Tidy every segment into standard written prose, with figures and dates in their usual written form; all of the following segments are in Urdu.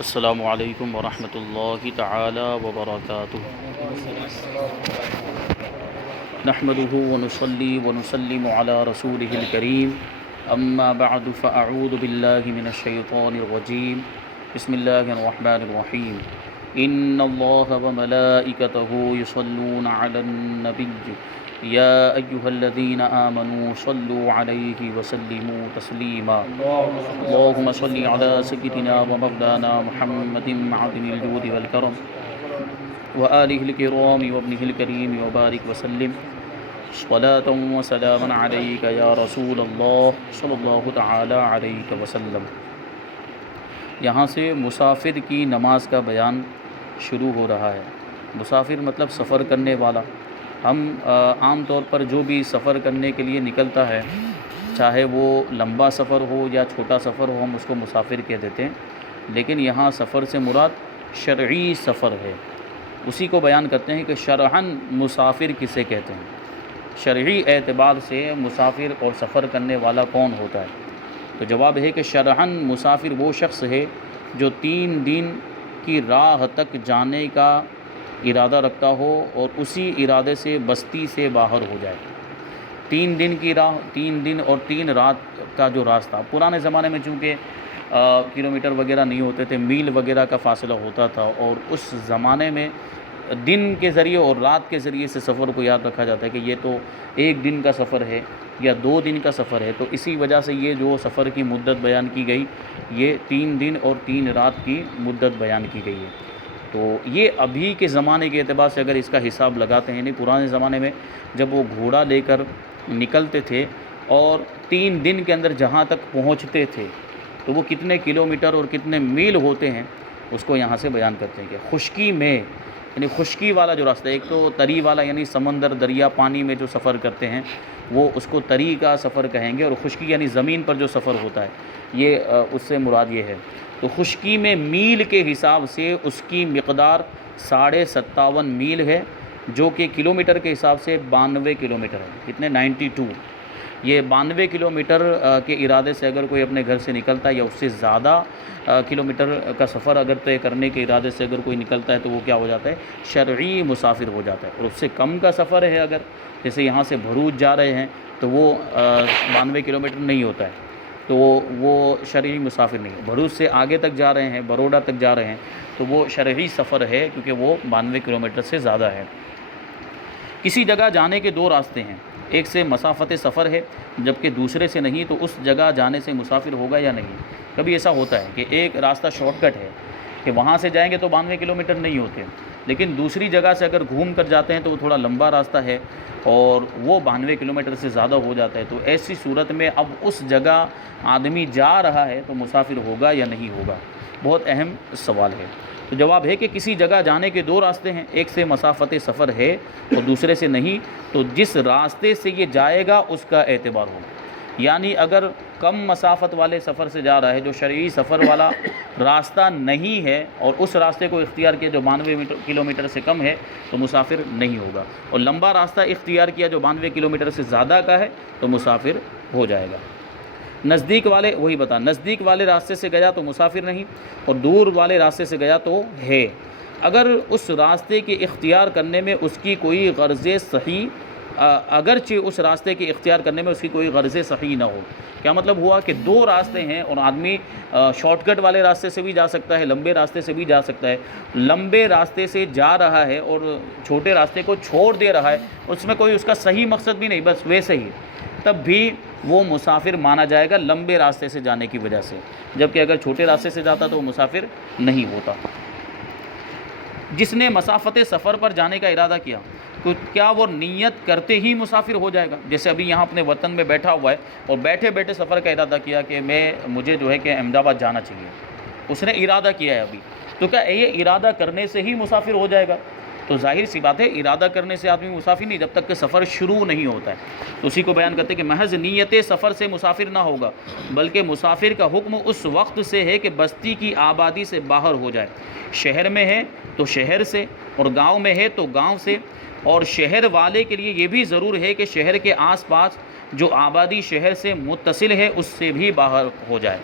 السلام علیکم ورحمۃ اللہ تعالی وبرکاتہ۔ نحمده ونصلي ونسلم على رسوله الكريم، اما بعد فاعوذ بالله من الشيطان الرجيم، بسم الله الرحمن الرحيم۔ ان الله وملائكته يصلون على النبي يا ايها الذين آمنوا صلوا عليه وسلموا تسليما۔ اللهم صل على سيدنا ومولانا محمد معدن الجود والكرم وآله الكرام وابنه الكريم وبارك وسلم صلاة وسلاما عليك يا رسول الله صلی اللہ تعالی علیہ وسلم۔ یہاں سے مسافر کی نماز کا بیان شروع ہو رہا ہے۔ مسافر مطلب سفر کرنے والا۔ ہم عام طور پر جو بھی سفر کرنے کے لیے نکلتا ہے، چاہے وہ لمبا سفر ہو یا چھوٹا سفر ہو، ہم اس کو مسافر کہہ دیتے ہیں، لیکن یہاں سفر سے مراد شرعی سفر ہے۔ اسی کو بیان کرتے ہیں کہ شرعاً مسافر کسے کہتے ہیں، شرعی اعتبار سے مسافر اور سفر کرنے والا کون ہوتا ہے؟ تو جواب ہے کہ شرعاً مسافر وہ شخص ہے جو 3 دن کی راہ تک جانے کا ارادہ رکھتا ہو اور اسی ارادے سے بستی سے باہر ہو جائے۔ 3 دن کی راہ، 3 دن اور 3 رات کا جو راستہ، پرانے زمانے میں چونکہ کلومیٹر وغیرہ نہیں ہوتے تھے، میل وغیرہ کا فاصلہ ہوتا تھا، اور اس زمانے میں دن کے ذریعے اور رات کے ذریعے سے سفر کو یاد رکھا جاتا ہے کہ یہ تو 1 دن کا سفر ہے یا 2 دن کا سفر ہے۔ تو اسی وجہ سے یہ جو سفر کی مدت بیان کی گئی، یہ 3 دن اور 3 رات کی مدت بیان کی گئی ہے۔ تو یہ ابھی کے زمانے کے اعتبار سے اگر اس کا حساب لگاتے ہیں، نہیں پرانے زمانے میں جب وہ گھوڑا لے کر نکلتے تھے اور 3 دن کے اندر جہاں تک پہنچتے تھے، تو وہ کتنے کلومیٹر اور کتنے میل ہوتے ہیں اس کو یہاں سے بیان کرتے ہیں کہ خشکی میں، یعنی خشکی والا جو راستہ، ایک تو تری والا یعنی سمندر دریا پانی میں جو سفر کرتے ہیں وہ اس کو تری کا سفر کہیں گے، اور خشکی یعنی زمین پر جو سفر ہوتا ہے، یہ اس سے مراد یہ ہے۔ تو خشکی میں میل کے حساب سے اس کی مقدار 57.5 میل ہے، جو کہ کلومیٹر کے حساب سے 92 کلومیٹر ہے۔ کتنے؟ 92۔ یہ 92 کلومیٹر کے ارادے سے اگر کوئی اپنے گھر سے نکلتا ہے، یا اس سے زیادہ کلومیٹر کا سفر اگر طے کرنے کے ارادے سے اگر کوئی نکلتا ہے، تو وہ کیا ہو جاتا ہے؟ شرعی مسافر ہو جاتا ہے۔ اور اس سے کم کا سفر ہے اگر، جیسے یہاں سے بھروچ جا رہے ہیں تو وہ 92 کلومیٹر نہیں ہوتا ہے، تو وہ شرعی مسافر نہیں ہے۔ بھروچ سے آگے تک جا رہے ہیں، بروڈا تک جا رہے ہیں، تو وہ شرعی سفر ہے، کیونکہ وہ 92 کلومیٹر سے زیادہ ہے۔ کسی جگہ جانے کے 2 راستے ہیں، ایک سے مسافت سفر ہے جبکہ دوسرے سے نہیں، تو اس جگہ جانے سے مسافر ہوگا یا نہیں؟ کبھی ایسا ہوتا ہے کہ ایک راستہ شارٹ کٹ ہے کہ وہاں سے جائیں گے تو 92 کلومیٹر نہیں ہوتے، لیکن دوسری جگہ سے اگر گھوم کر جاتے ہیں تو وہ تھوڑا لمبا راستہ ہے اور وہ 92 کلومیٹر سے زیادہ ہو جاتا ہے۔ تو ایسی صورت میں اب اس جگہ آدمی جا رہا ہے تو مسافر ہوگا یا نہیں ہوگا؟ بہت اہم سوال ہے۔ تو جواب ہے کہ کسی جگہ جانے کے 2 راستے ہیں، ایک سے مسافت سفر ہے اور دوسرے سے نہیں، تو جس راستے سے یہ جائے گا اس کا اعتبار ہوگا۔ یعنی اگر کم مسافت والے سفر سے جا رہا ہے، جو شرعی سفر والا راستہ نہیں ہے، اور اس راستے کو اختیار کیا جو 92 کلومیٹر سے کم ہے، تو مسافر نہیں ہوگا، اور لمبا راستہ اختیار کیا جو 92 کلومیٹر سے زیادہ کا ہے تو مسافر ہو جائے گا۔ نزدیک والے راستے سے گیا تو مسافر نہیں، اور دور والے راستے سے گیا تو ہے، اگر اس راستے کے اختیار کرنے میں اس کی کوئی غرض صحیح، اگرچہ اس راستے کے اختیار کرنے میں اس کی کوئی غرض صحیح نہ ہو۔ کیا مطلب ہوا کہ 2 راستے ہیں اور آدمی شارٹ کٹ والے راستے سے بھی جا سکتا ہے، لمبے راستے سے بھی جا سکتا ہے۔ لمبے راستے سے جا رہا ہے اور چھوٹے راستے کو چھوڑ دے رہا ہے، اس میں کوئی اس کا صحیح مقصد بھی نہیں، بس ویسے ہی، تب بھی وہ مسافر مانا جائے گا لمبے راستے سے جانے کی وجہ سے، جبکہ اگر چھوٹے راستے سے جاتا تو وہ مسافر نہیں ہوتا۔ جس نے مسافت سفر پر جانے کا ارادہ کیا تو کیا وہ نیت کرتے ہی مسافر ہو جائے گا؟ جیسے ابھی یہاں اپنے وطن میں بیٹھا ہوا ہے اور بیٹھے بیٹھے سفر کا ارادہ کیا کہ مجھے جو ہے کہ احمد آباد جانا چاہیے، اس نے ارادہ کیا ہے ابھی، تو کیا یہ ارادہ کرنے سے ہی مسافر ہو جائے گا؟ تو ظاہر سی بات ہے، ارادہ کرنے سے آدمی مسافر نہیں جب تک کہ سفر شروع نہیں ہوتا ہے۔ تو اسی کو بیان کرتے ہیں کہ محض نیت سفر سے مسافر نہ ہوگا، بلکہ مسافر کا حکم اس وقت سے ہے کہ بستی کی آبادی سے باہر ہو جائے۔ شہر میں ہے تو شہر سے، اور گاؤں میں ہے تو گاؤں سے، اور شہر والے کے لیے یہ بھی ضرور ہے کہ شہر کے آس پاس جو آبادی شہر سے متصل ہے اس سے بھی باہر ہو جائے۔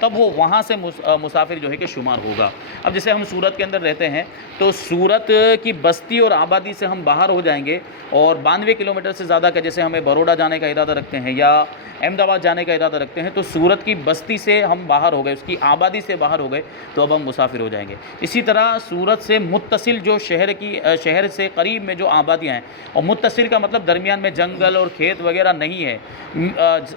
تب وہ وہاں سے مسافر جو ہے کہ شمار ہوگا۔ اب جیسے ہم سورت کے اندر رہتے ہیں تو سورت کی بستی اور آبادی سے ہم باہر ہو جائیں گے، اور 92 کلومیٹر سے زیادہ کا جیسے ہمیں بروڈا جانے کا ارادہ رکھتے ہیں یا احمد آباد جانے کا ارادہ رکھتے ہیں، تو سورت کی بستی سے ہم باہر ہو گئے، اس کی آبادی سے باہر ہو گئے، تو اب ہم مسافر ہو جائیں گے۔ اسی طرح سورت سے متصل جو شہر سے قریب میں جو آبادیاں ہیں، اور متصل کا مطلب درمیان میں جنگل اور کھیت وغیرہ نہیں ہے،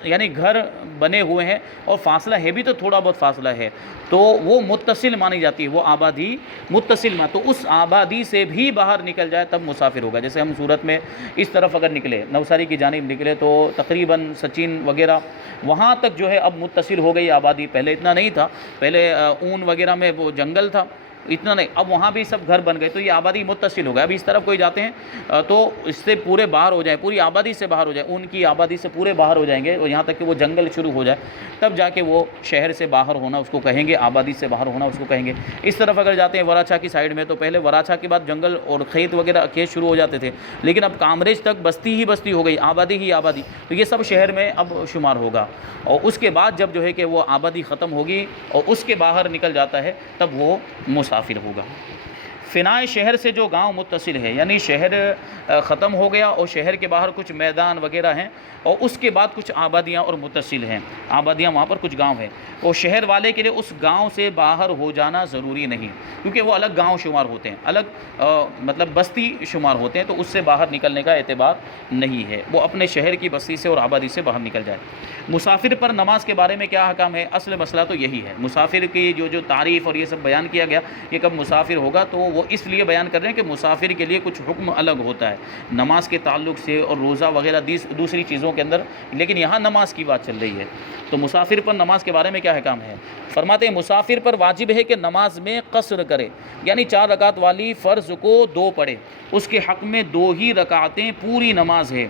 یعنی گھر بنے ہوئے ہیں اور فاصلہ ہے بھی تو تھوڑا بہت فاصلہ ہے، تو وہ متصل مانی جاتی ہے، وہ آبادی متصل تو اس آبادی سے بھی باہر نکل جائے تب مسافر ہوگا۔ جیسے ہم سورت میں اس طرف اگر نکلے، نوساری کی جانب نکلے، تو تقریباً سچین وغیرہ وہاں تک جو ہے اب متصل ہو گئی آبادی، پہلے اتنا نہیں تھا، پہلے اون وغیرہ میں وہ جنگل تھا، اتنا نہیں، اب وہاں بھی سب گھر بن گئے، تو یہ آبادی متصل ہو گیا۔ اب اس طرف کوئی جاتے ہیں تو اس سے پورے باہر ہو جائیں، پوری آبادی سے باہر ہو جائے، ان کی آبادی سے پورے باہر ہو جائیں گے، اور یہاں تک کہ وہ جنگل شروع ہو جائے، تب جا کے وہ شہر سے باہر ہونا اس کو کہیں گے، آبادی سے باہر ہونا اس کو کہیں گے۔ اس طرف اگر جاتے ہیں وراچا کی سائیڈ میں، تو پہلے وراچا کے بعد جنگل اور کھیت وغیرہ کھیت شروع ہو جاتے تھے، لیکن اب کامریج تک بستی ہی بستی ہو گئی، آبادی ہی آبادی، تو یہ سب شہر میں اب شمار ہوگا۔ اور اس کے بعد جب جو ہے کہ وہ آبادی ختم ہوگی اور اس کے باہر نکل جاتا ہے، تب وہ مسافر ہوگا۔ فنائے شہر سے جو گاؤں متصل ہے، یعنی شہر ختم ہو گیا اور شہر کے باہر کچھ میدان وغیرہ ہیں، اور اس کے بعد کچھ آبادیاں اور متصل ہیں، آبادیاں وہاں پر کچھ گاؤں ہیں، اور شہر والے کے لیے اس گاؤں سے باہر ہو جانا ضروری نہیں، کیونکہ وہ الگ گاؤں شمار ہوتے ہیں، الگ مطلب بستی شمار ہوتے ہیں، تو اس سے باہر نکلنے کا اعتبار نہیں ہے، وہ اپنے شہر کی بستی سے اور آبادی سے باہر نکل جائے۔ مسافر پر نماز کے بارے میں کیا حکم ہے؟ اصل مسئلہ تو یہی ہے، مسافر کی جو تعریف اور یہ سب بیان کیا گیا، یہ کب مسافر ہوگا، تو وہ اس لیے بیان کر رہے ہیں کہ مسافر کے لیے کچھ حکم الگ ہوتا ہے نماز کے تعلق سے اور روزہ وغیرہ دوسری چیزوں کے اندر، لیکن یہاں نماز کی بات چل رہی ہے، تو مسافر پر نماز کے بارے میں کیا حکم ہے؟ فرماتے ہیں مسافر پر واجب ہے کہ نماز میں قصر کرے، یعنی 4 رکعت والی فرض کو 2 پڑھے، اس کے حق میں 2 ہی رکعتیں پوری نماز ہے،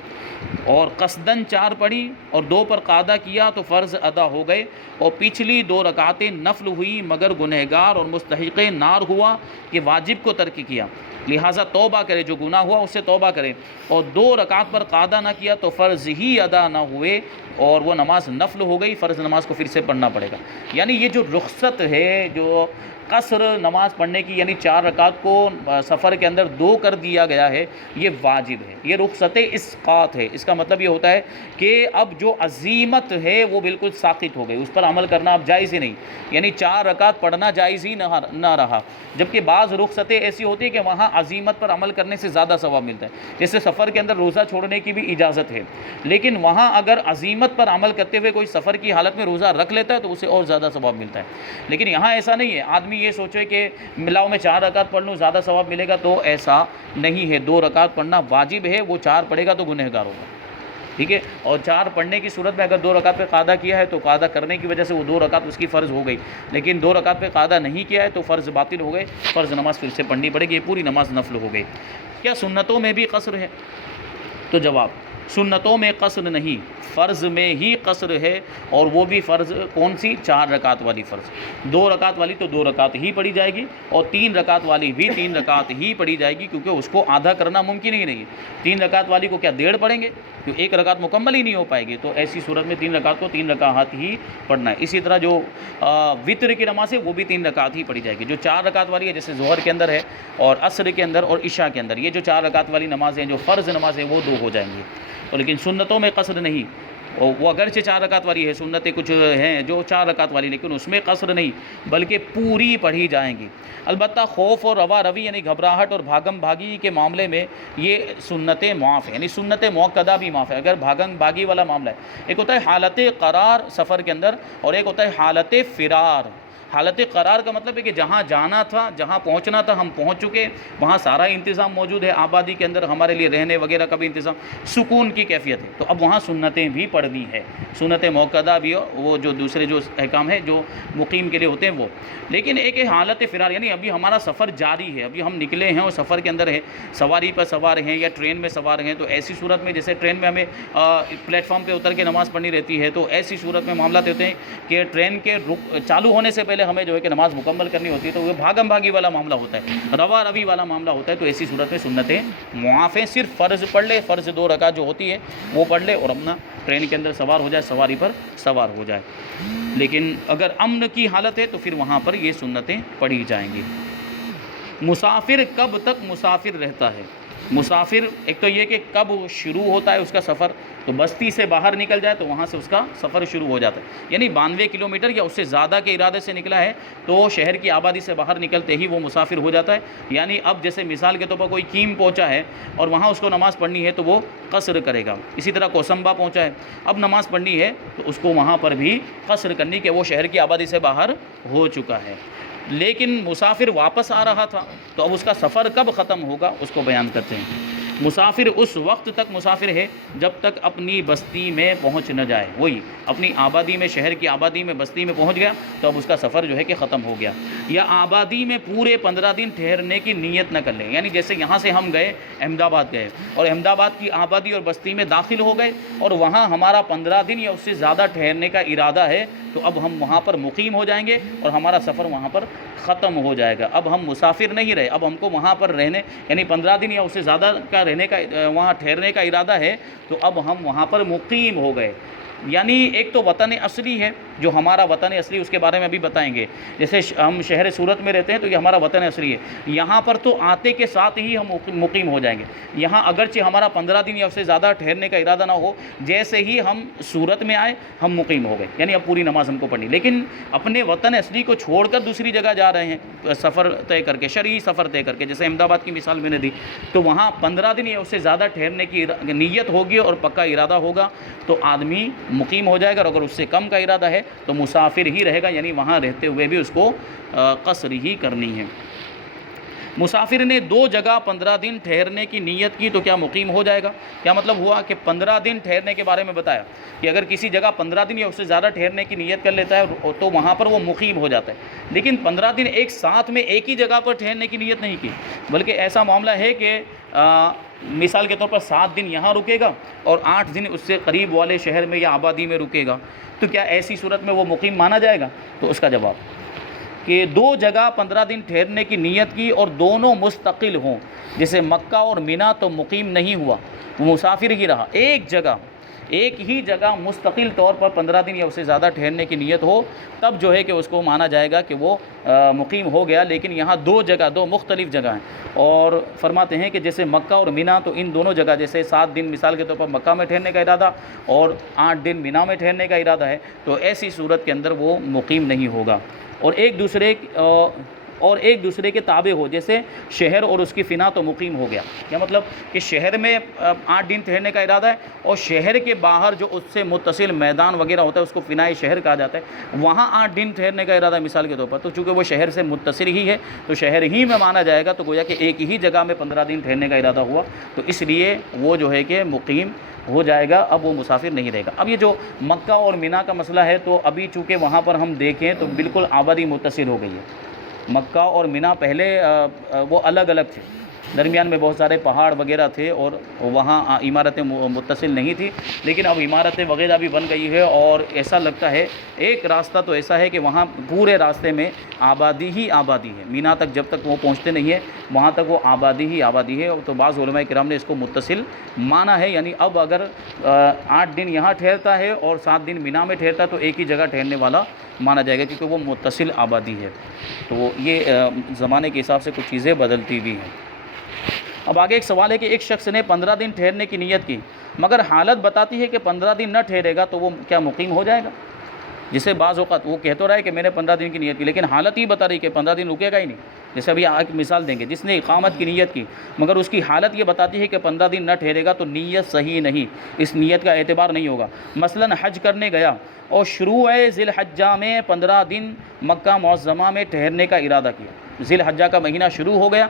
اور قصدن 4 پڑھی اور 2 پر قاعدہ کیا تو فرض ادا ہو گئے، اور پچھلی 2 رکعتیں نفل ہوئی مگر گنہگار اور مستحق نار ہوا کہ واجب کو ترک کیا، لہٰذا توبہ کرے، جو گناہ ہوا اس سے توبہ کرے، اور 2 رکعت پر قاعدہ نہ کیا تو فرض ہی ادا نہ ہوئے اور وہ نماز نفل ہو گئی، فرض نماز کو پھر سے پڑھنا پڑے گا۔ یعنی یہ جو رخصت ہے، جو قصر نماز پڑھنے کی، یعنی 4 رکعت کو سفر کے اندر 2 کر دیا گیا ہے، یہ واجب ہے، یہ رخصت اسقاط ہے۔ اس کا مطلب یہ ہوتا ہے کہ اب جو عزیمت ہے وہ بالکل ساقط ہو گئی، اس پر عمل کرنا اب جائز ہی نہیں، یعنی 4 رکعت پڑھنا جائز ہی نہ رہا، جبکہ بعض رخصتیں ایسی ہوتی ہیں کہ وہاں عزیمت پر عمل کرنے سے زیادہ ثواب ملتا ہے، جیسے سفر کے اندر روزہ چھوڑنے کی بھی اجازت ہے، لیکن وہاں اگر عزیمت پر عمل کرتے ہوئے کوئی سفر کی حالت میں روزہ رکھ لیتا ہے تو اسے اور زیادہ ثواب ملتا ہے، لیکن یہاں ایسا نہیں ہے، آدمی یہ سوچے کہ ملاؤ میں 4 رکعت پڑھ لوں زیادہ ثواب ملے گا، تو ایسا نہیں ہے، 2 رکعت پڑھنا واجب ہے، وہ 4 پڑھے گا تو گنہگار ہوگا، ٹھیک ہے، اور 4 پڑھنے کی صورت میں اگر 2 رکعت پہ قاعدہ کیا ہے تو قاعدہ کرنے کی وجہ سے وہ 2 رکعت اس کی فرض ہو گئی، لیکن 2 رکعت پہ قاعدہ نہیں کیا ہے تو فرض باطل ہو گئے، فرض نماز پھر سے پڑھنی پڑے گی، یہ پوری نماز نفل ہو گئی۔ کیا سنتوں میں بھی قصر ہے؟ تو جواب، سنتوں میں قصر نہیں، فرض میں ہی قصر ہے، اور وہ بھی فرض کون سی؟ 4 رکعت والی فرض، 2 رکعت والی تو 2 رکعت ہی پڑھی جائے گی، اور 3 رکعت والی بھی 3 رکعت ہی پڑھی جائے گی، کیونکہ اس کو آدھا کرنا ممکن ہی نہیں ہے۔ 3 رکعت والی کو کیا 1.5 پڑھیں گے؟ کیونکہ 1 رکعت مکمل ہی نہیں ہو پائے گی، تو ایسی صورت میں 3 رکعت کو 3 رکعت ہی پڑھنا ہے۔ اسی طرح جو وطر کی نماز ہے وہ بھی 3 رکعت ہی پڑھی جائے گی، جو 4 رکعت والی ہے جیسے ظہر کے اندر ہے اور عصر کے اندر اور عشاء کے اندر، یہ جو 4 رکعت والی نماز ہیں جو فرض نماز ہے وہ 2 ہو جائیں گی، لیکن سنتوں میں قصر نہیں، وہ اگرچہ 4 رکعت والی ہے، سنتیں کچھ ہیں جو 4 رکعت والی، لیکن اس میں قصر نہیں بلکہ پوری پڑھی جائیں گی۔ البتہ خوف اور روا روی یعنی گھبراہٹ اور بھاگم بھاگی کے معاملے میں یہ سنتیں معاف ہیں، یعنی سنت موقدہ بھی معاف ہے اگر بھاگم بھاگی والا معاملہ ہے۔ ایک ہوتا ہے حالت قرار سفر کے اندر، اور ایک ہوتا ہے حالت فرار۔ حالت قرار کا مطلب ہے کہ جہاں جانا تھا، جہاں پہنچنا تھا ہم پہنچ چکے، وہاں سارا انتظام موجود ہے، آبادی کے اندر ہمارے لیے رہنے وغیرہ کا بھی انتظام، سکون کی کیفیت ہے، تو اب وہاں سنتیں بھی پڑھنی ہے، سنت موقدہ بھی، وہ جو دوسرے جو احکام ہیں جو مقیم کے لیے ہوتے ہیں وہ۔ لیکن ایک ہے حالت فرار، یعنی ابھی ہمارا سفر جاری ہے، ابھی ہم نکلے ہیں اور سفر کے اندر ہے، سواری پر سوار ہیں یا ٹرین میں سوار ہیں، تو ایسی صورت میں جیسے ٹرین میں ہمیں پلیٹ فارم پہ اتر کے نماز پڑھنی رہتی ہے، تو ایسی صورت میں معاملات ہوتے ہیں کہ ٹرین کے چالو ہونے سے پہلے پہلے ہمیں جو ہے کہ نماز مکمل کرنی ہوتی ہے تو وہ بھاگم بھاگی والا معاملہ ہوتا ہے، روا روی والا معاملہ ہوتا ہے، تو ایسی صورت میں سنتیں معاف ہیں، صرف فرض پڑھ لے، فرض 2 رکعت جو ہوتی ہے وہ پڑھ لے اور اپنا ٹرین کے اندر سوار ہو جائے، سواری پر سوار ہو جائے۔ لیکن اگر امن کی حالت ہے تو پھر وہاں پر یہ سنتیں پڑھی جائیں گی۔ مسافر کب تک مسافر رہتا ہے؟ مسافر ایک تو یہ کہ کب شروع ہوتا ہے اس کا سفر، تو بستی سے باہر نکل جائے تو وہاں سے اس کا سفر شروع ہو جاتا ہے، یعنی 92 کلومیٹر یا اس سے زیادہ کے ارادے سے نکلا ہے تو شہر کی آبادی سے باہر نکلتے ہی وہ مسافر ہو جاتا ہے۔ یعنی اب جیسے مثال کے طور پر کوئی کیم پہنچا ہے اور وہاں اس کو نماز پڑھنی ہے تو وہ قصر کرے گا، اسی طرح کوسمبا پہنچا ہے اب نماز پڑھنی ہے تو اس کو وہاں پر بھی قصر کرنی کہ وہ شہر کی آبادی سے باہر ہو چکا ہے۔ لیکن مسافر واپس آ رہا تھا تو اب اس کا سفر کب ختم ہوگا اس کو بیان کرتے ہیں۔ مسافر اس وقت تک مسافر ہے جب تک اپنی بستی میں پہنچ نہ جائے، وہی اپنی آبادی میں، شہر کی آبادی میں، بستی میں پہنچ گیا تو اب اس کا سفر جو ہے کہ ختم ہو گیا، یا آبادی میں پورے 15 دن ٹھہرنے کی نیت نہ کر لے، یعنی جیسے یہاں سے ہم گئے احمد آباد گئے اور احمد آباد کی آبادی اور بستی میں داخل ہو گئے اور وہاں ہمارا 15 دن یا اس سے زیادہ ٹھہرنے کا ارادہ ہے تو اب ہم وہاں پر مقیم ہو جائیں گے اور ہمارا سفر وہاں پر ختم ہو جائے گا۔ اب ہم مسافر نہیں رہے، اب ہم کو وہاں پر رہنے، یعنی 15 دن یا اس سے زیادہ کا رہنے کا، وہاں ٹھہرنے کا ارادہ ہے تو اب ہم وہاں پر مقیم ہو گئے۔ یعنی ایک تو وطن اصلی ہے، جو ہمارا وطن اصلی اس کے بارے میں ابھی بتائیں گے، جیسے ہم شہر صورت میں رہتے ہیں تو یہ ہمارا وطن اصلی ہے، یہاں پر تو آتے کے ساتھ ہی ہم مقیم ہو جائیں گے، یہاں اگرچہ ہمارا 15 دن یا اس سے زیادہ ٹھہرنے کا ارادہ نہ ہو، جیسے ہی ہم صورت میں آئے ہم مقیم ہو گئے، یعنی اب پوری نماز ہم کو پڑھنی، لیکن اپنے وطن اصلی کو چھوڑ کر دوسری جگہ جا رہے ہیں سفر طے کر کے، شرعی سفر طے کر کے، جیسے احمد آباد کی مثال میں نے دی، تو وہاں 15 دن یا اس سے زیادہ ٹھہرنے کی نیت ہوگی اور پکا ارادہ ہوگا تو آدمی مقیم ہو جائے گا، اور اگر اس سے کم کا ارادہ ہے تو مسافر ہی رہے گا، یعنی وہاں رہتے ہوئے بھی اس کو قصر ہی کرنی ہے۔ مسافر نے 2 جگہ 15 دن ٹھہرنے کی نیت کی تو کیا مقیم ہو جائے گا؟ کیا مطلب ہوا کہ 15 دن ٹھہرنے کے بارے میں بتایا کہ اگر کسی جگہ 15 دن یا اس سے زیادہ ٹھہرنے کی نیت کر لیتا ہے تو وہاں پر وہ مقیم ہو جاتا ہے، لیکن 15 دن ایک ساتھ میں ایک ہی جگہ پر ٹھہرنے کی نیت نہیں کی، بلکہ ایسا معاملہ ہے کہ مثال کے طور پر 7 دن یہاں رکے گا اور 8 دن اس سے قریب والے شہر میں یا آبادی میں رکے گا، تو کیا ایسی صورت میں وہ مقیم مانا جائے گا؟ تو اس کا جواب کہ 2 جگہ 15 دن ٹھہرنے کی نیت کی اور دونوں مستقل ہوں، جیسے مکہ اور مینا تو مقیم نہیں ہوا، وہ مسافر ہی رہا، ایک ہی جگہ مستقل طور پر 15 دن یا اس سے زیادہ ٹھہرنے کی نیت ہو تب جو ہے کہ اس کو مانا جائے گا کہ وہ مقیم ہو گیا، لیکن یہاں 2 مختلف جگہ ہیں، اور فرماتے ہیں کہ جیسے مکہ اور مینا تو ان دونوں جگہ، جیسے 7 دن مثال کے طور پر مکہ میں ٹھہرنے کا ارادہ اور 8 دن مینا میں ٹھہرنے کا ارادہ ہے، تو ایسی صورت کے اندر وہ مقیم نہیں ہوگا، اور ایک دوسرے کے تابع ہو، جیسے شہر اور اس کی فنا تو مقیم ہو گیا، کیا مطلب کہ شہر میں 8 دن ٹھہرنے کا ارادہ ہے اور شہر کے باہر جو اس سے متصل میدان وغیرہ ہوتا ہے اس کو فنائے شہر کہا جاتا ہے، وہاں 8 دن ٹھہرنے کا ارادہ ہے مثال کے طور پر، تو چونکہ وہ شہر سے متصل ہی ہے تو شہر ہی میں مانا جائے گا، تو گویا کہ ایک ہی جگہ میں 15 دن ٹھہرنے کا ارادہ ہوا تو اس لیے وہ جو ہے کہ مقیم ہو جائے گا، اب وہ مسافر نہیں رہے گا۔ اب یہ جو مکہ اور مینا کا مسئلہ ہے تو ابھی چونکہ وہاں پر ہم دیکھیں تو بالکل آبادی متصل ہو گئی ہے، مکہ اور مینا پہلے وہ الگ الگ تھے، درمیان میں بہت سارے پہاڑ وغیرہ تھے اور وہاں عمارتیں متصل نہیں تھی، لیکن اب عمارتیں وغیرہ بھی بن گئی ہے اور ایسا لگتا ہے ایک راستہ تو ایسا ہے کہ وہاں پورے راستے میں آبادی ہی آبادی ہے، مینا تک جب تک وہ پہنچتے نہیں ہیں وہاں تک وہ آبادی ہی آبادی ہے، تو بعض علماء کرام نے اس کو متصل مانا ہے، یعنی اب اگر 8 دن یہاں ٹھہرتا ہے اور 7 دن مینا میں ٹھہرتا ہے تو ایک ہی جگہ ٹھہرنے والا مانا جائے گا کیونکہ وہ متصل آبادی ہے، تو یہ زمانے کے حساب سے کچھ چیزیں بدلتی بھی ہیں۔ اب آگے ایک سوال ہے کہ ایک شخص نے 15 دن ٹھہرنے کی نیت کی مگر حالت بتاتی ہے کہ 15 دن نہ ٹھہرے گا تو وہ کیا مقیم ہو جائے گا؟ جسے بعض اوقات وہ کہہ تو رہا ہے کہ میں نے 15 دن کی نیت کی لیکن حالت ہی بتا رہی کہ 15 دن رکے گا ہی نہیں، جیسے ابھی ایک مثال دیں گے، جس نے اقامت کی نیت کی مگر اس کی حالت یہ بتاتی ہے کہ 15 دن نہ ٹھہرے گا تو نیت صحیح نہیں، اس نیت کا اعتبار نہیں ہوگا۔ مثلا حج کرنے گیا اور شروع ذی الحجہ میں 15 دن مکہ معظمہ میں ٹھہرنے کا ارادہ کیا، ذی الحجہ کا مہینہ شروع ہو گیا،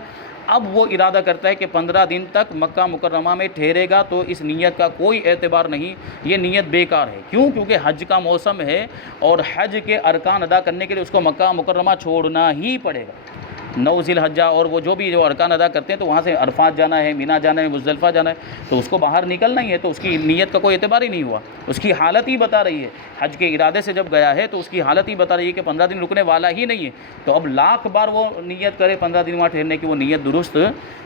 اب وہ ارادہ کرتا ہے کہ 15 دن تک مکہ مکرمہ میں ٹھہرے گا تو اس نیت کا کوئی اعتبار نہیں، یہ نیت بیکار ہے، کیونکہ حج کا موسم ہے اور حج کے ارکان ادا کرنے کے لیے اس کو مکہ مکرمہ چھوڑنا ہی پڑے گا، 9 ذی الحجہ اور وہ جو بھی جو ارکان ادا کرتے ہیں تو وہاں سے عرفات جانا ہے، مینا جانا ہے، مزدلفہ جانا ہے، تو اس کو باہر نکلنا ہی ہے، تو اس کی نیت کا کوئی اعتبار ہی نہیں ہوا، اس کی حالت ہی بتا رہی ہے، حج کے ارادے سے جب گیا ہے تو اس کی حالت ہی بتا رہی ہے کہ 15 دن رکنے والا ہی نہیں ہے، تو اب لاکھ بار وہ نیت کرے 15 دن وہاں ٹھہرنے کی، وہ نیت درست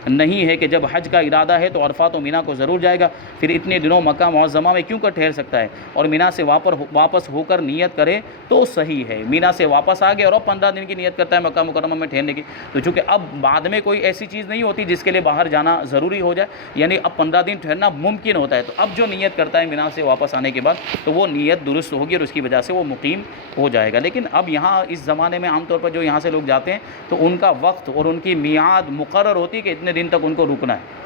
نہیں ہے کہ جب حج کا ارادہ ہے تو عرفات و مینا کو ضرور جائے گا، پھر اتنے دنوں مکہ معظمہ میں کیوں کر ٹھہر سکتا ہے، اور مینا سے واپس ہو کر نیت کرے تو صحیح ہے، مینا سے واپس آ گیا اور اب 15 دن کی نیت کرتا ہے مکہ مکرمہ میں ٹھہرنے کی، تو چونکہ اب بعد میں کوئی ایسی چیز نہیں ہوتی جس کے لیے باہر جانا ضروری ہو جائے، یعنی اب 15 دن ٹھہرنا ممکن ہوتا ہے، تو اب جو نیت کرتا ہے مینا سے واپس آنے کے بعد تو وہ نیت درست ہوگی اور اس کی وجہ سے وہ مقیم ہو جائے گا۔ لیکن اب یہاں اس زمانے میں عام طور پر جو یہاں سے لوگ جاتے ہیں تو ان کا وقت اور ان کی میعاد مقرر ہوتی ہے کہ اتنے دن تک ان کو رکنا ہے،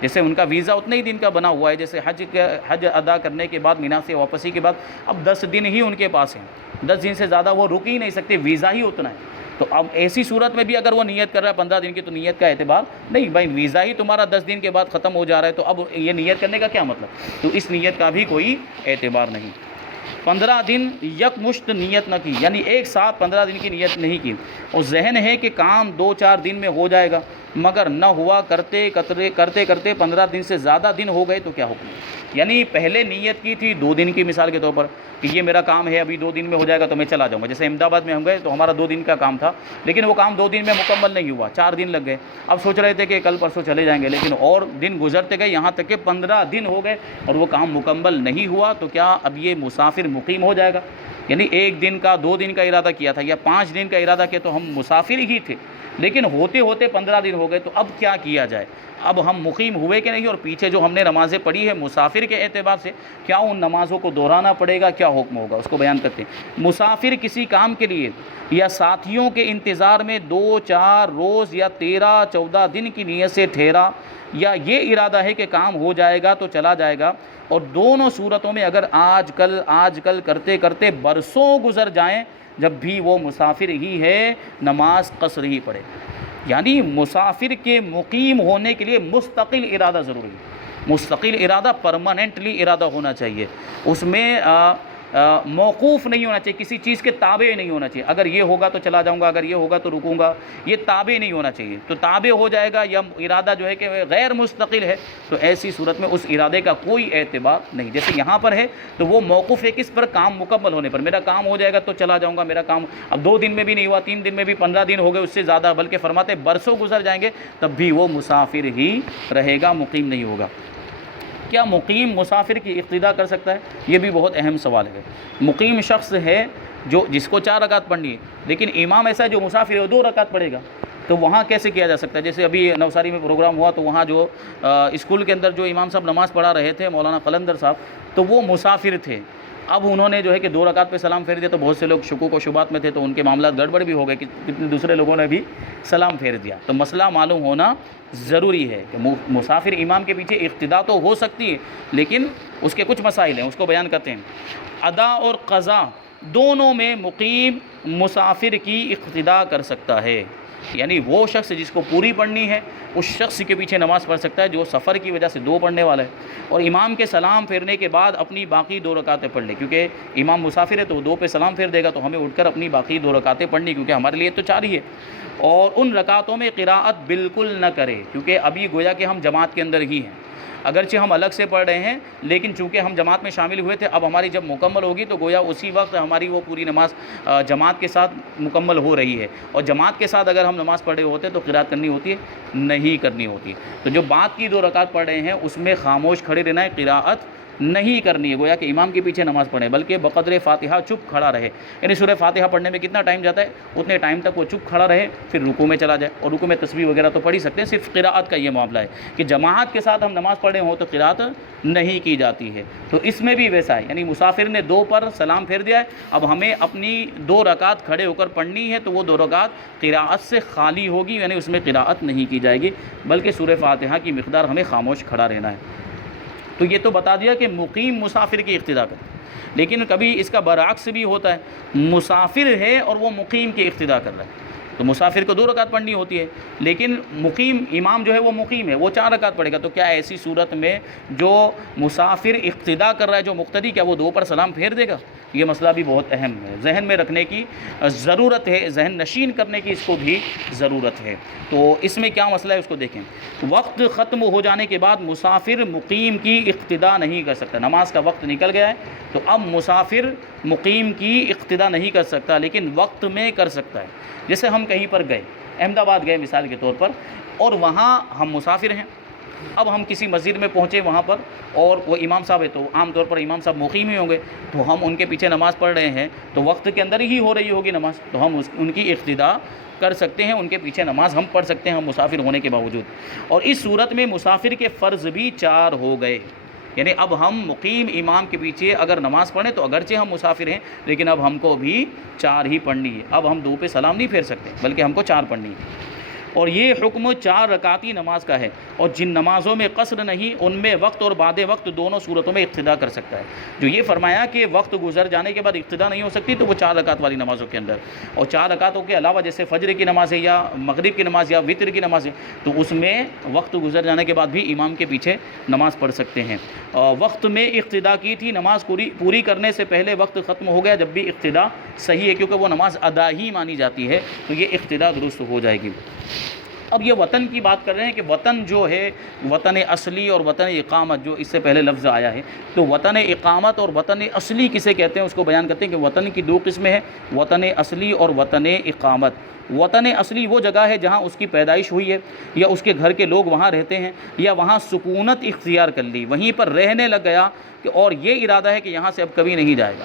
جیسے ان کا ویزا اتنے ہی دن کا بنا ہوا ہے، جیسے حج ادا کرنے کے بعد مینا سے واپسی کے بعد اب 10 دن ہی ان کے پاس ہیں، 10 دن سے زیادہ وہ رک ہی نہیں سکتے، ویزا ہی اتنا ہے، تو اب ایسی صورت میں بھی اگر وہ نیت کر رہا ہے 15 دن کی تو نیت کا اعتبار نہیں، بھائی ویزا ہی تمہارا 10 دن کے بعد ختم ہو جا رہا ہے تو اب یہ نیت کرنے کا کیا مطلب، تو اس نیت کا بھی کوئی اعتبار نہیں۔ 15 دن یکمشت نیت نہ کی، یعنی ایک ساتھ 15 دن کی نیت نہیں کی، اور ذہن ہے کہ کام 2-4 دن میں ہو جائے گا، مگر نہ ہوا، کرتے کرتے 15 دن سے زیادہ دن ہو گئے تو کیا حکم ہے، یعنی پہلے نیت کی تھی 2 دن کی، مثال کے طور پر کہ یہ میرا کام ہے ابھی 2 دن میں ہو جائے گا تو میں چلا جاؤں گا، جیسے احمد آباد میں ہم گئے تو ہمارا 2 دن کا کام تھا، لیکن وہ کام 2 دن میں مکمل نہیں ہوا، 4 دن لگ گئے، اب سوچ رہے تھے کہ کل پرسوں چلے جائیں گے، لیکن اور دن گزرتے گئے یہاں تک کہ 15 دن ہو گئے اور وہ کام مکمل نہیں ہوا، تو کیا اب یہ مسافر مقیم ہو جائے گا، یعنی 1 دن کا 2 دن کا ارادہ کیا تھا یا 5 دن کا ارادہ کیا تو ہم مسافر ہی تھے، لیکن ہوتے ہوتے 15 دن ہو گئے، تو اب کیا کیا جائے، اب ہم مقیم ہوئے کہ نہیں، اور پیچھے جو ہم نے نمازیں پڑھی ہے مسافر کے اعتبار سے کیا ان نمازوں کو دہرانا پڑے گا، کیا حکم ہوگا، اس کو بیان کرتے ہیں۔ مسافر کسی کام کے لیے یا ساتھیوں کے انتظار میں 2-4 روز یا 13-14 دن کی نیت سے ٹھہرا، یا یہ ارادہ ہے کہ کام ہو جائے گا تو چلا جائے گا، اور دونوں صورتوں میں اگر آج کل کرتے کرتے برسوں گزر جائیں، جب بھی وہ مسافر ہی ہے نماز قصر ہی پڑھے، یعنی مسافر کے مقیم ہونے کے لیے مستقل ارادہ ضروری ہے، مستقل ارادہ پرماننٹلی ارادہ ہونا چاہیے، اس میں موقوف نہیں ہونا چاہیے، کسی چیز کے تابع نہیں ہونا چاہیے، اگر یہ ہوگا تو چلا جاؤں گا، اگر یہ ہوگا تو رکوں گا، یہ تابع نہیں ہونا چاہیے، تو تابع ہو جائے گا یا ارادہ جو ہے کہ غیر مستقل ہے تو ایسی صورت میں اس ارادے کا کوئی اعتبار نہیں، جیسے یہاں پر ہے تو وہ موقوف ہے کس پر، کام مکمل ہونے پر، میرا کام ہو جائے گا تو چلا جاؤں گا، میرا کام اب 2 دن میں بھی نہیں ہوا، 3 دن میں بھی 15 دن ہو گئے، اس سے زیادہ، بلکہ فرماتے برسوں گزر جائیں گے تب بھی وہ مسافر ہی رہے گا، مقیم نہیں ہوگا۔ کیا مقیم مسافر کی اقتداء کر سکتا ہے، یہ بھی بہت اہم سوال ہے۔ مقیم شخص ہے جس کو 4 رکعت پڑھنی ہے، لیکن امام ایسا ہے جو مسافر ہے وہ 2 رکعت پڑھے گا، تو وہاں کیسے کیا جا سکتا ہے، جیسے ابھی نوساری میں پروگرام ہوا تو وہاں جو اسکول کے اندر جو امام صاحب نماز پڑھا رہے تھے مولانا قلندر صاحب، تو وہ مسافر تھے، اب انہوں نے جو ہے کہ 2 رکعت پہ سلام پھیر دیا، تو بہت سے لوگ شکوک و شبہات میں تھے تو ان کے معاملات گڑبڑ بھی ہو گئے کہ کتنے دوسرے لوگوں نے بھی سلام پھیر دیا، تو مسئلہ معلوم ہونا ضروری ہے کہ مسافر امام کے پیچھے اقتداء تو ہو سکتی ہے، لیکن اس کے کچھ مسائل ہیں، اس کو بیان کرتے ہیں۔ ادا اور قضا دونوں میں مقیم مسافر کی اقتداء کر سکتا ہے، یعنی وہ شخص جس کو پوری پڑھنی ہے اس شخص کے پیچھے نماز پڑھ سکتا ہے جو سفر کی وجہ سے 2 پڑھنے والا ہے، اور امام کے سلام پھیرنے کے بعد اپنی باقی 2 رکعتیں پڑھ لے، کیونکہ امام مسافر ہے تو وہ 2 پہ سلام پھیر دے گا تو ہمیں اٹھ کر اپنی باقی 2 رکعتیں پڑھنی، کیونکہ ہمارے لیے تو 4 ہی ہے، اور ان رکعتوں میں قراءت بالکل نہ کرے، کیونکہ ابھی گویا کہ ہم جماعت کے اندر ہی ہیں، اگرچہ ہم الگ سے پڑھ رہے ہیں لیکن چونکہ ہم جماعت میں شامل ہوئے تھے، اب ہماری جب مکمل ہوگی تو گویا اسی وقت ہماری وہ پوری نماز جماعت کے ساتھ مکمل ہو رہی ہے، اور جماعت کے ساتھ اگر ہم نماز پڑھ رہے ہوتے تو قراءت کرنی ہوتی ہے، نہیں کرنی ہوتی، تو جو بعد کی 2 رکعت پڑھ رہے ہیں اس میں خاموش کھڑے رہنا ہے، قراءت نہیں کرنی ہے، گویا کہ امام کے پیچھے نماز پڑھے بلکہ بقدر فاتحہ چپ کھڑا رہے، یعنی سورہ فاتحہ پڑھنے میں کتنا ٹائم جاتا ہے اتنے ٹائم تک وہ چپ کھڑا رہے، پھر رکوع میں چلا جائے، اور رکوع میں تسبیح وغیرہ تو پڑھ ہی سکتے ہیں، صرف قراءت کا یہ معاملہ ہے کہ جماعت کے ساتھ ہم نماز پڑھ رہے ہوں تو قراءت نہیں کی جاتی ہے، تو اس میں بھی ویسا ہے، یعنی مسافر نے 2 پر سلام پھیر دیا ہے، اب ہمیں اپنی 2 رکعت کھڑے ہو کر پڑھنی ہے تو وہ 2 رکعت قراءت سے خالی ہوگی، یعنی اس میں قراءت نہیں کی جائے گی بلکہ سورہ فاتحہ کی مقدار ہمیں خاموش کھڑا رہنا ہے۔ تو یہ تو بتا دیا کہ مقیم مسافر کی اقتداء کرتا ہے، لیکن کبھی اس کا برعکس بھی ہوتا ہے، مسافر ہے اور وہ مقیم کی اقتداء کر رہا ہے، تو مسافر کو 2 رکعت پڑھنی ہوتی ہے، لیکن مقیم امام جو ہے وہ مقیم ہے، وہ 4 رکعت پڑھے گا، تو کیا ایسی صورت میں جو مسافر اقتداء کر رہا ہے جو مقتدی، کیا وہ 2 پر سلام پھیر دے گا؟ یہ مسئلہ بھی بہت اہم ہے، ذہن میں رکھنے کی ضرورت ہے، ذہن نشین کرنے کی اس کو بھی ضرورت ہے۔ تو اس میں کیا مسئلہ ہے اس کو دیکھیں۔ وقت ختم ہو جانے کے بعد مسافر مقیم کی اقتدا نہیں کر سکتا، نماز کا وقت نکل گیا ہے تو اب مسافر مقیم کی اقتدا نہیں کر سکتا لیکن وقت میں کر سکتا ہے۔ جیسے ہم کہیں پر گئے، احمد آباد گئے مثال کے طور پر، اور وہاں ہم مسافر ہیں، اب ہم کسی مسجد میں پہنچے وہاں پر اور وہ امام صاحب ہے تو عام طور پر امام صاحب مقیم ہی ہوں گے، تو ہم ان کے پیچھے نماز پڑھ رہے ہیں تو وقت کے اندر ہی ہو رہی ہوگی نماز، تو ہم ان کی اقتدا کر سکتے ہیں، ان کے پیچھے نماز ہم پڑھ سکتے ہیں ہم مسافر ہونے کے باوجود۔ اور اس صورت میں مسافر کے فرض بھی 4 ہو گئے، یعنی اب ہم مقیم امام کے پیچھے اگر نماز پڑھیں تو اگرچہ ہم مسافر ہیں لیکن اب ہم کو بھی 4 ہی پڑھنی ہے، اب ہم 2 پہ سلام نہیں پھیر سکتے بلکہ ہم کو 4 پڑھنی ہے۔ اور یہ حکم 4 رکعتی نماز کا ہے، اور جن نمازوں میں قصر نہیں ان میں وقت اور بعد وقت دونوں صورتوں میں اقتدا کر سکتا ہے۔ جو یہ فرمایا کہ وقت گزر جانے کے بعد اقتدا نہیں ہو سکتی تو وہ 4 رکعت والی نمازوں کے اندر، اور 4 رکعتوں کے علاوہ جیسے فجر کی نماز ہے یا مغرب کی نماز یا وتر کی نماز ہے تو اس میں وقت گزر جانے کے بعد بھی امام کے پیچھے نماز پڑھ سکتے ہیں۔ وقت میں اقتدا کی تھی، نماز پوری کرنے سے پہلے وقت ختم ہو گیا، جب بھی اقتدا صحیح ہے کیونکہ وہ نماز ادا ہی مانی جاتی ہے تو یہ اقتدا درست ہو جائے گی۔ اب یہ وطن کی بات کر رہے ہیں کہ وطن جو ہے وطن اصلی اور وطن اقامت، جو اس سے پہلے لفظ آیا ہے، تو وطن اقامت اور وطن اصلی کسے کہتے ہیں اس کو بیان کرتے ہیں کہ وطن کی 2 قسمیں ہیں، وطن اصلی اور وطن اقامت۔ وطن اصلی وہ جگہ ہے جہاں اس کی پیدائش ہوئی ہے یا اس کے گھر کے لوگ وہاں رہتے ہیں یا وہاں سکونت اختیار کر لی، وہیں پر رہنے لگ گیا اور یہ ارادہ ہے کہ یہاں سے اب کبھی نہیں جائے گا۔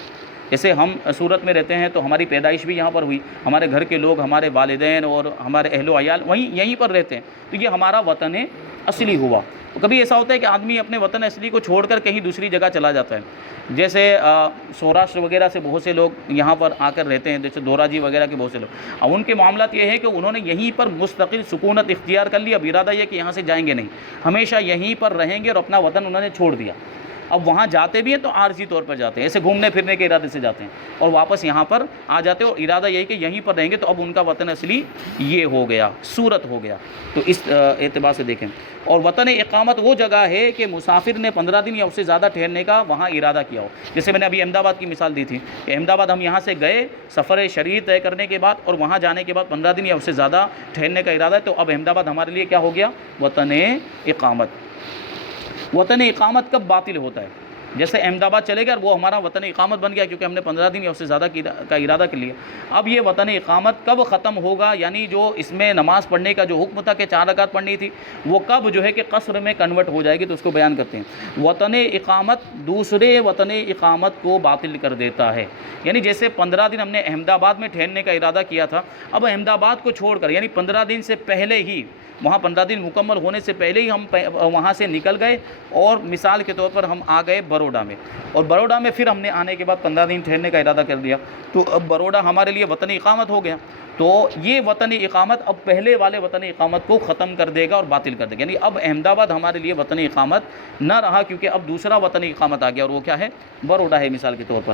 جیسے ہم صورت میں رہتے ہیں تو ہماری پیدائش بھی یہاں پر ہوئی، ہمارے گھر کے لوگ، ہمارے والدین اور ہمارے اہل و عیال یہیں پر رہتے ہیں، تو یہ ہمارا وطن اصلی ہوا۔ کبھی ایسا ہوتا ہے کہ آدمی اپنے وطن اصلی کو چھوڑ کر کہیں دوسری جگہ چلا جاتا ہے، جیسے سوراشٹر وغیرہ سے بہت سے لوگ یہاں پر آ کر رہتے ہیں، جیسے دورا جی وغیرہ کے بہت سے لوگ، اب ان کے معاملات یہ ہے کہ انہوں نے یہیں پر مستقل سکونت اختیار کر لی، اب ارادہ یہ کہ یہاں سے جائیں گے نہیں، ہمیشہ یہیں پر رہیں گے اور اپنا وطن انہوں نے چھوڑ دیا۔ اب وہاں جاتے بھی ہیں تو عارضی طور پر جاتے ہیں، ایسے گھومنے پھرنے کے ارادے سے جاتے ہیں اور واپس یہاں پر آ جاتے ہیں اور ارادہ یہی کہ یہیں پر رہیں گے، تو اب ان کا وطن اصلی یہ ہو گیا، صورت ہو گیا۔ تو اس اعتبار سے دیکھیں۔ اور وطن اقامت وہ جگہ ہے کہ مسافر نے 15 دن یا اس سے زیادہ ٹھہرنے کا وہاں ارادہ کیا ہو، جیسے میں نے ابھی احمد آباد کی مثال دی تھی کہ احمد آباد ہم یہاں سے گئے سفر شرعی طے کرنے کے بعد اور وہاں جانے کے بعد 15 دن یا اس سے زیادہ ٹھہرنے کا ارادہ ہے، تو اب احمد آباد ہمارے لیے کیا ہو گیا؟ وطن اقامت۔ وطن اقامت کب باطل ہوتا ہے؟ جیسے احمد آباد چلے گئے وہ ہمارا وطن اقامت بن گیا کیونکہ ہم نے 15 دن یا اس سے زیادہ کا ارادہ کر لیا۔ اب یہ وطن اقامت کب ختم ہوگا، یعنی جو اس میں نماز پڑھنے کا جو حکم تھا کہ 4 رکعت پڑھنی تھی وہ کب جو ہے کہ قصر میں کنورٹ ہو جائے گی، تو اس کو بیان کرتے ہیں۔ وطن اقامت دوسرے وطن اقامت کو باطل کر دیتا ہے، یعنی جیسے 15 دن ہم نے احمد آباد میں ٹھہرنے کا ارادہ کیا تھا، اب احمد آباد کو چھوڑ کر یعنی 15 دن سے پہلے ہی، وہاں 15 دن مکمل ہونے سے پہلے ہی ہم وہاں سے نکل گئے اور مثال کے طور پر ہم آ گئے بروڈا میں، اور بروڈا میں پھر ہم نے آنے کے بعد 15 دن ٹھہرنے کا ارادہ کر دیا، تو اب بروڈا ہمارے لیے وطن اقامت ہو گیا۔ تو یہ وطن اقامت اب پہلے والے وطن اقامت کو ختم کر دے گا اور باطل کر دے گا، یعنی اب احمد آباد ہمارے لیے وطن اقامت نہ رہا کیونکہ اب دوسرا وطن اقامت آ گیا اور وہ کیا ہے؟ بروڈا ہے مثال کے طور پر۔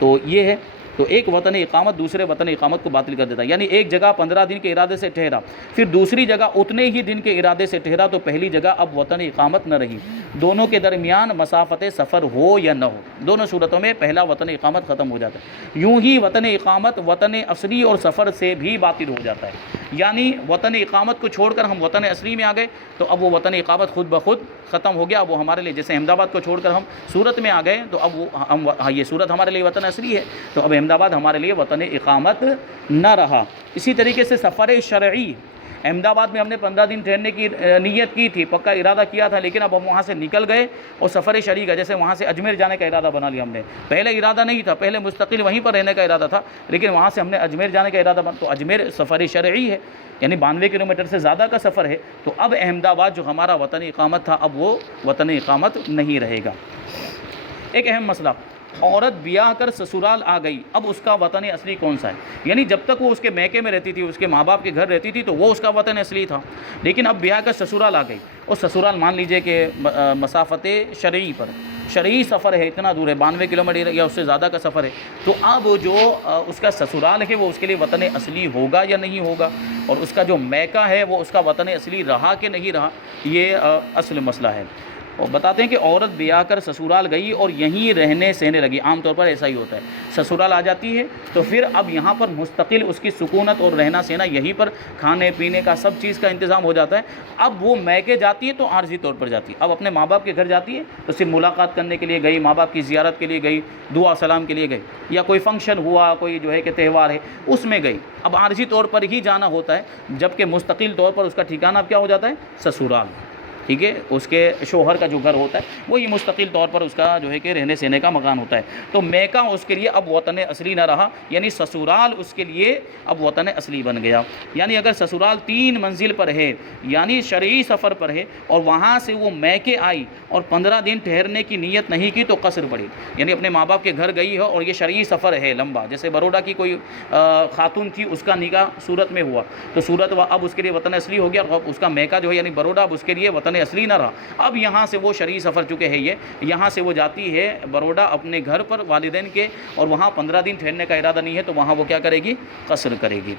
تو یہ ہے، تو ایک وطن اقامت دوسرے وطن اقامت کو باطل کر دیتا ہے، یعنی ایک جگہ 15 دن کے ارادے سے ٹھہرا، پھر دوسری جگہ اتنے ہی دن کے ارادے سے ٹھہرا تو پہلی جگہ اب وطن اقامت نہ رہی، دونوں کے درمیان مسافت سفر ہو یا نہ ہو، دونوں صورتوں میں پہلا وطن اقامت ختم ہو جاتا ہے۔ یوں ہی وطن اقامت وطن اصلی اور سفر سے بھی باطل ہو جاتا ہے، یعنی وطن اقامت کو چھوڑ کر ہم وطن اصلی میں آ گئے تو اب وہ وطن اقامت خود بخود ختم ہو گیا، اب وہ ہمارے لیے جیسے احمد آباد کو چھوڑ کر ہم صورت میں آ گئے تو اب وہ یہ صورت ہمارے لیے وطن اصلی ہے، تو اب احمد آباد ہمارے لیے وطن اقامت نہ رہا۔ اسی طریقے سے سفر شرعی، احمد آباد میں ہم نے 15 دن ٹھہرنے کی نیت کی تھی، پکا ارادہ کیا تھا، لیکن اب ہم وہاں سے نکل گئے اور سفر شرعی کا جیسے وہاں سے اجمیر جانے کا ارادہ بنا لیا ہم نے، پہلے ارادہ نہیں تھا، پہلے مستقل وہیں پر رہنے کا ارادہ تھا، لیکن وہاں سے ہم نے اجمیر جانے کا ارادہ بنا، تو اجمیر سفر شرعی ہے، یعنی 92 کلومیٹر سے زیادہ کا سفر ہے، تو اب احمد آباد جو ہمارا وطن اقامت تھا اب وہ وطن اقامت نہیں رہے گا۔ ایک اہم مسئلہ، عورت بیاہ کر سسرال آ گئی، اب اس کا وطن اصلی کون سا ہے؟ یعنی جب تک وہ اس کے میکے میں رہتی تھی، اس کے ماں باپ کے گھر رہتی تھی تو وہ اس کا وطن اصلی تھا، لیکن اب بیاہ کر سسرال آ گئی اور سسرال مان لیجئے کہ مسافت شرعی پر شرعی سفر ہے، اتنا دور ہے 92 کلومیٹر یا اس سے زیادہ کا سفر ہے، تو اب جو اس کا سسرال ہے وہ اس کے لیے وطن اصلی ہوگا یا نہیں ہوگا، اور اس کا جو میکہ ہے وہ اس کا وطن اصلی رہا کہ نہیں رہا، یہ اصل مسئلہ ہے۔ اور بتاتے ہیں کہ عورت بیاہ کر سسرال گئی اور یہیں رہنے سہنے لگی، عام طور پر ایسا ہی ہوتا ہے، سسرال آ جاتی ہے تو پھر اب یہاں پر مستقل اس کی سکونت اور رہنا سہنا یہیں پر، کھانے پینے کا سب چیز کا انتظام ہو جاتا ہے۔ اب وہ میکے جاتی ہے تو عارضی طور پر جاتی ہے، اب اپنے ماں باپ کے گھر جاتی ہے تو صرف ملاقات کرنے کے لیے گئی، ماں باپ کی زیارت کے لیے گئی، دعا سلام کے لیے گئی، یا کوئی فنکشن ہوا، کوئی جو ہے کہ تہوار ہے اس میں گئی، اب عارضی طور پر ہی جانا ہوتا ہے، جبکہ مستقل طور پر اس کا ٹھکانہ اب کیا ہو جاتا ہے؟ سسرال، ٹھیک ہے، اس کے شوہر کا جو گھر ہوتا ہے وہی مستقل طور پر اس کا جو ہے کہ رہنے سہنے کا مکان ہوتا ہے۔ تو میکہ اس کے لیے اب وطن اصلی نہ رہا، یعنی سسرال اس کے لیے اب وطن اصلی بن گیا۔ یعنی اگر سسرال 3 منزل پر ہے، یعنی شرعی سفر پر ہے، اور وہاں سے وہ میکے آئی اور 15 دن ٹھہرنے کی نیت نہیں کی تو قصر پڑی، یعنی اپنے ماں باپ کے گھر گئی ہے اور یہ شرعی سفر ہے لمبا، جیسے بروڈا کی کوئی خاتون تھی، اس کا نکاح سورت میں ہوا تو سورت اب اس کے لیے وطن اصلی ہو گیا، اور اس کا میکہ جو ہے یعنی بروڈا اب اس کے لیے وطن اصلی نہ رہا۔ اب یہاں سے وہ شرعی سفر چکے ہے، یہاں سے وہ جاتی ہے بروڈا اپنے گھر پر والدین کے، اور وہاں 15 دن ٹھہرنے کا ارادہ نہیں ہے تو وہاں وہ کیا کرے گی؟ قصر کرے گی۔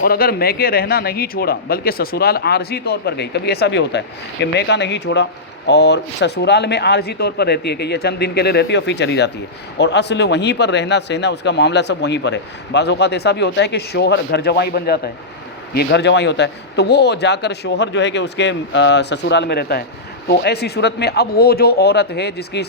اور اگر میکے رہنا نہیں چھوڑا بلکہ سسرال عارضی طور پر گئی، کبھی ایسا بھی ہوتا ہے کہ میکہ نہیں چھوڑا اور سسرال میں عارضی طور پر رہتی ہے کہ یہ چند دن کے لیے رہتی ہے اور پھر چلی جاتی ہے، اور اصل وہیں پر رہنا سہنا اس کا معاملہ سب وہیں پر ہے۔ بعض اوقات ایسا بھی ہوتا ہے کہ شوہر گھر جوائی بن جاتا ہے، یہ گھر جوائی ہوتا ہے تو وہ جا کر شوہر جو ہے کہ اس کے سسرال میں رہتا ہے، تو ایسی صورت میں اب وہ جو عورت ہے جس کی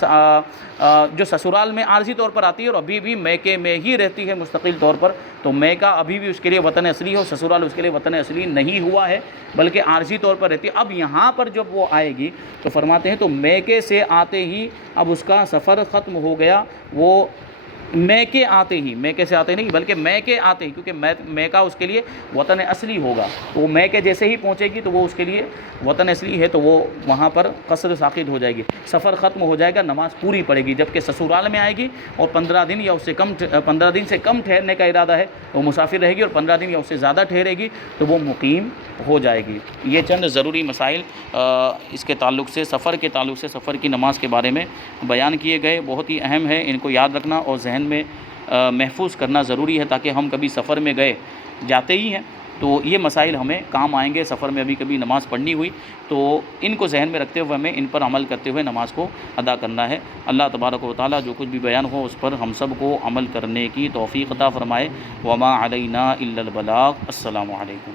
جو سسرال میں عارضی طور پر آتی ہے اور ابھی بھی میکے میں ہی رہتی ہے مستقل طور پر، تو میکہ ابھی بھی اس کے لیے وطن اصلی ہو، سسرال اس کے لیے وطن اصلی نہیں ہوا ہے بلکہ عارضی طور پر رہتی ہے۔ اب یہاں پر جب وہ آئے گی تو فرماتے ہیں تو میکے سے آتے ہی اب اس کا سفر ختم ہو گیا، وہ میکے آتے ہی، میکے سے آتے نہیں بلکہ میکے آتے ہی، کیونکہ میکہ اس کے لیے وطن اصلی ہوگا، وہ میکے جیسے ہی پہنچے گی تو وہ اس کے لیے وطن اصلی ہے تو وہ وہاں پر قصر ساقط ہو جائے گی، سفر ختم ہو جائے گا، نماز پوری پڑے گی۔ جبکہ سسرال میں آئے گی اور 15 دن یا اس سے کم 15 دن سے کم ٹھہرنے کا ارادہ ہے وہ مسافر رہے گی، اور 15 دن یا اس سے زیادہ ٹھہرے گی تو وہ مقیم ہو جائے گی۔ یہ چند ضروری مسائل اس کے تعلق سے، سفر کے تعلق سے، سفر کی نماز کے بارے میں بیان کیے گئے، بہت ہی اہم ہے، ان کو یاد رکھنا اور ذہن میں محفوظ کرنا ضروری ہے تاکہ ہم کبھی سفر میں گئے، جاتے ہی ہیں تو یہ مسائل ہمیں کام آئیں گے۔ سفر میں ابھی کبھی نماز پڑھنی ہوئی تو ان کو ذہن میں رکھتے ہوئے ہمیں ان پر عمل کرتے ہوئے نماز کو ادا کرنا ہے۔ اللہ تبارک و تعالیٰ جو کچھ بھی بیان ہو اس پر ہم سب کو عمل کرنے کی توفیق عطا فرمائے۔ وما علینا الا البلاغ۔ السلام علیکم۔